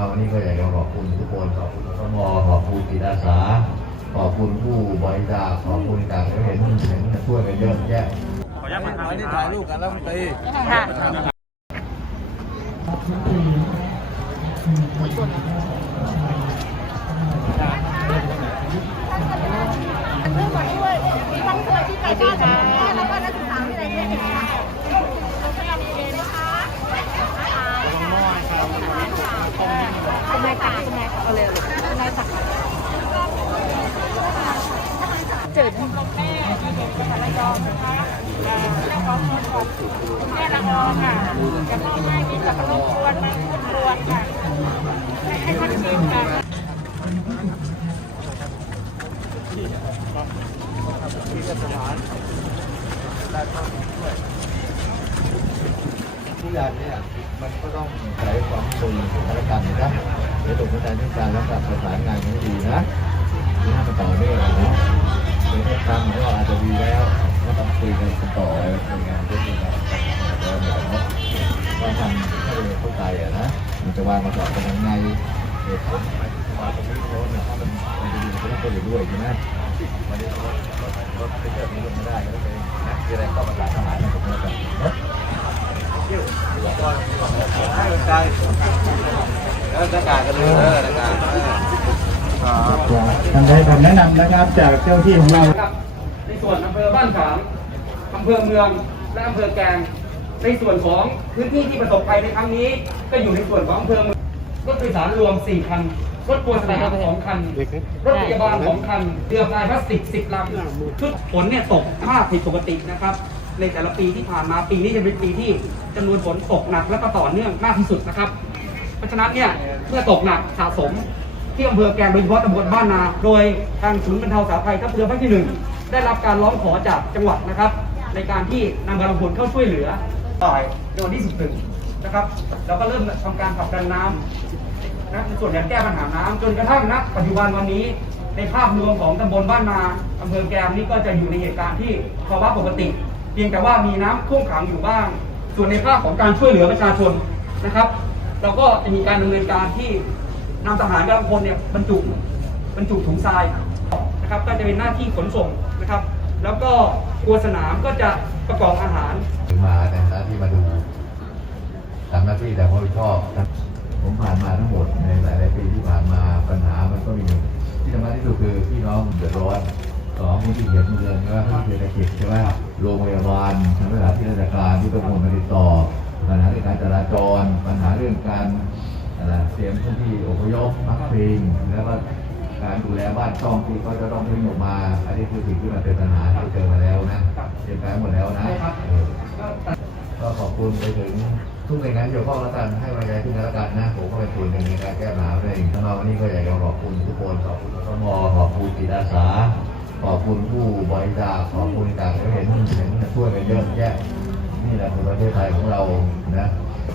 มาวันนี้ก็อยากจะขอบคุณทุกคนขอบคุณสมขอบคุณจิตอาสาขอบคุณผู้บริจาคขอบคุณจากเห็นเห็นช่วยกันเยอะแยะขออนุญาตประธานวันนี้ถ่ายรูปกันแล้วมันตีค่ะ ทั้งสวัสดีค่ะแล้วก็นักศึกษาวิทยาลัยเทคนิคค่ะโรงพยาบาลเองนะคะ คุณนายค่ะคุณนายค่ะเอาเร็วคุณนายค่ะเจิด แม่ที่เด็กสารย องนะคะแม่ของของแม่ละออค่ะ จะมอบให้มีสับปะรดกวนมันทุกวนค่ะให้ท่านชิมค่ะทุกอย่างเนี่ยมันก็ต้องใช้ความร่วมมือกันและกันนะเดี๋ยวตรงนี้การที่การรักษาประสานงานให้ดีนะที่ให้มันต่อเนื่องนะเดี๋ยวถ้าทำก็อาจจะดีแล้ว ก็ต้องคุยกันต่อไปเป็นงานด้วยกันแล้วเดี๋ยวว่าทำให้เข้าใจอะนะมันจะวางมาสอบกันยังไงเหตุผลมาตรงนี้เพราะเนี่ยถ้ามันมันจะดีมันก็ต้องไปด้วยใช่ไหมวันนี้รถรถรถไปเจอนี้ไม่ได้ก็ต้องไปนะมีอะไรก็ประสานทหารนะผมแล้วกันเนาะให้ใจแล้วหน้ากากกันเลยเออหน้ากากเออทางใดคำแนะนำนะครับจากเจ้าที่ของเรา ส่วนอำเภอบ้านฝางอำเภอเมือง และอำเภอแกง ในส่วนของพื้นที่ที่ประสบภัยในครั้งนี้ ก็อยู่ในส่วนของอำเภอเมืองรถโดยสารรวม 4 คัน รถปวดสนาม2คัน รถพยาบาล2คัน เรือพายพลาสติก 10ลำชุดฝนเนี่ยตกมากผิดปกตินะครับ ในแต่ละปีที่ผ่านมาปีนี้จะเป็นปีที่จำนวนฝนตกหนักและก็ต่อเนื่องมากที่สุดนะครับ เพราะฉะนั้นเนี่ยเมื่อตกหนักสะสม ที่อำเภอแกลงโดยเฉพาะตำบลบ้านนา โดยทางศูนย์บรรเทาสาธารณภัยทัพเรือภาคที่หนึ่งได้รับการร้องขอจากจังหวัดนะครับ ในการที่นำกำลังพลเข้าช่วยเหลือต่อยในวันที่11นะครับเราก็เริ่มทำการผลักดันน้ำนะในส่วนการแก้ปัญหาน้ำจนกระทั่งณปัจจุบันวันนี้ในภาพรวมของตำบลบ้านนาอำเภอแกลงนี่ก็จะอยู่ในเหตุการณ์ที่ภาวะปกติ เพียงแต่ว่ามีน้ำท่วมขังอยู่บ้าง ส่วนในภาคของการช่วยเหลือประชาชนนะครับ เราก็จะมีการดำเนินการที่ นำทหารกำลังพลเนี่ยบรรจุบรรจุถุงทรายนะครับก็จะเป็นหน้าที่ขนส่งนะครับ แล้วก็ครัวสนามก็จะประกอบอาหารมาในฐานะที่มาดูทำหน้าที่แต่ความรับผิดชอบผมผ่านมาทั้งหมดในหลายๆปีที่ผ่านมาปัญหามันก็มีที่สำคัญที่สุดคือพี่น้องเดือดร้อนสองที่เขียนเมืองก็ที่เศรษฐกิจใช่ไหมโรงพยาบาลทางเวลาที่ราชการที่ต้องมาติดต่อ ปัญหาเรื่องการจราจร ปัญหาเรื่องการ เตรียมพื้นที่อพยพพักพิงแล้วก็การดูแลบ้านช่องที่เขาจะต้องทิ้งออกมา อันนี้คือสิ่งที่มันเป็นปัญหาที่เจอมาแล้วนะเปลี่ยนแปลหมดแล้วนะก็ขอบคุณไปถึงทุกหน่วยงานเกี่ยวข้องแล้วกันให้กำลังใจขึ้นแล้วกันนะผมก็เป็นส่วนหนึ่งในการแก้ปัญหาเองถ้ามาวันนี้ก็อยากจะขอบคุณทุกคนขอบคุณสมขอบคุณจิตอาสาขอบคุณผู้บริจาคขอบคุณจากเห็นเห็นช่วยกันเยอะแยะ แหละคือประเทศไทยของเรานะ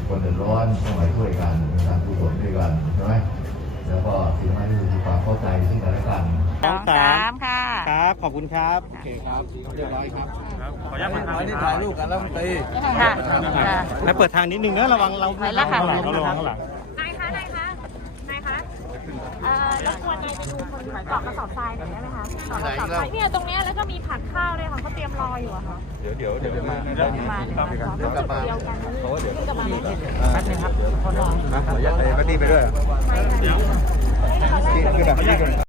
คนเดือดร้อนต้องมาช่วยกันทำกุศลด้วยกันใช่ไหมแล้วก็สิ่งที่ที่สุดคือความเข้าใจซึ่งกันและกันสองสามค่ะครับขอบคุณครับโอเคครับเรียบร้อยครับขออนุญาตประธานวันนี้ถ่ายรูปกันแล้วมันตีค่ะค่ะแล้วเปิดทางนิดนึงนะระวังเราไปแล้วค่ะระวังเราระวังข้างหลัง นายคะนายคะนายคะ เอ่อรบกวนนายไปดูคนกรอกกระสอบทรายหน่อยได้ไหมคะกรอกกระสอบทรายเนี่ยตรงเนี้ยแล้วก็มีผัดข้าวด้วยค่ะเขาเตรียมรออยู่อะค่ะเดี๋ยวเดี๋ยวเดี๋ยวมาเดี๋ยวมาเดี๋ยวมาขอจุดเดียวกันนี่จะมาไม่เสร็จแป๊บนึงครับขออนุญาตไปปาร์ตี้ไปด้วยไม่ค่ะที่คือแบบนี้กัน